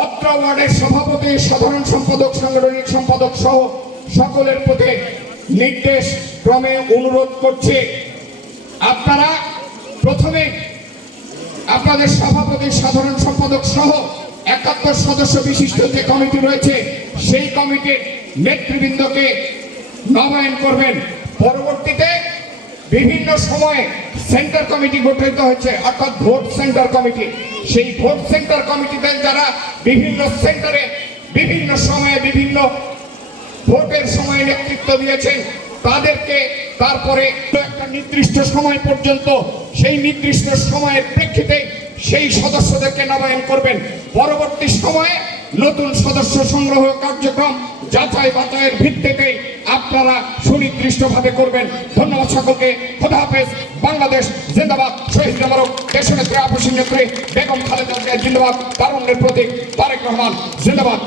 অত্র ওয়ার্ডের সভাপতি, সাধারণ সম্পাদক, সাংগঠনিক সম্পাদক সহ সকলের প্রতি নির্দেশ ক্রমে অনুরোধ করছে। আপনারা প্রথমে আপনাদের সভাপতি, সাধারণ সম্পাদক সহ একাত্তর সদস্য বিশিষ্ট যে কমিটি রয়েছে, সেই কমিটির নেতৃবৃন্দকে নবায়ন করবেন। পরবর্তীতে বিভিন্ন সময়ে সেন্টার কমিটি গঠিত হয়েছে, অর্থাৎ ভোট সেন্টার কমিটি সেই ভোট সেন্টার কমিটিতে যারা বিভিন্ন সেন্টারে বিভিন্ন সময়ে বিভিন্ন ভোটের সময়ে নেতৃত্ব দিয়েছেন, তাদেরকে তারপরে একটা নির্দিষ্ট সময় পর্যন্ত, সেই নির্দিষ্ট সময়ের প্রেক্ষিতে সেই সদস্যদেরকে নবায়ন করবেন। পরবর্তী সময়ে নতুন সদস্য সংগ্রহ কার্যক্রম যাচাই বাছাইয়ের ভিত্তিতে আপনারা সুনির্দিষ্টভাবে করবেন। ধন্যবাদ সকলকে। খোদা হাফেজ। বাংলাদেশ জিন্দাবাদ। শহীদ নামারক দেশনেত্রী আপসী নেত্রী বেগম খালেদা জিন্দাবাদ। তারুণ্যের প্রতীক তারেক রহমান, জিন্দাবাদ।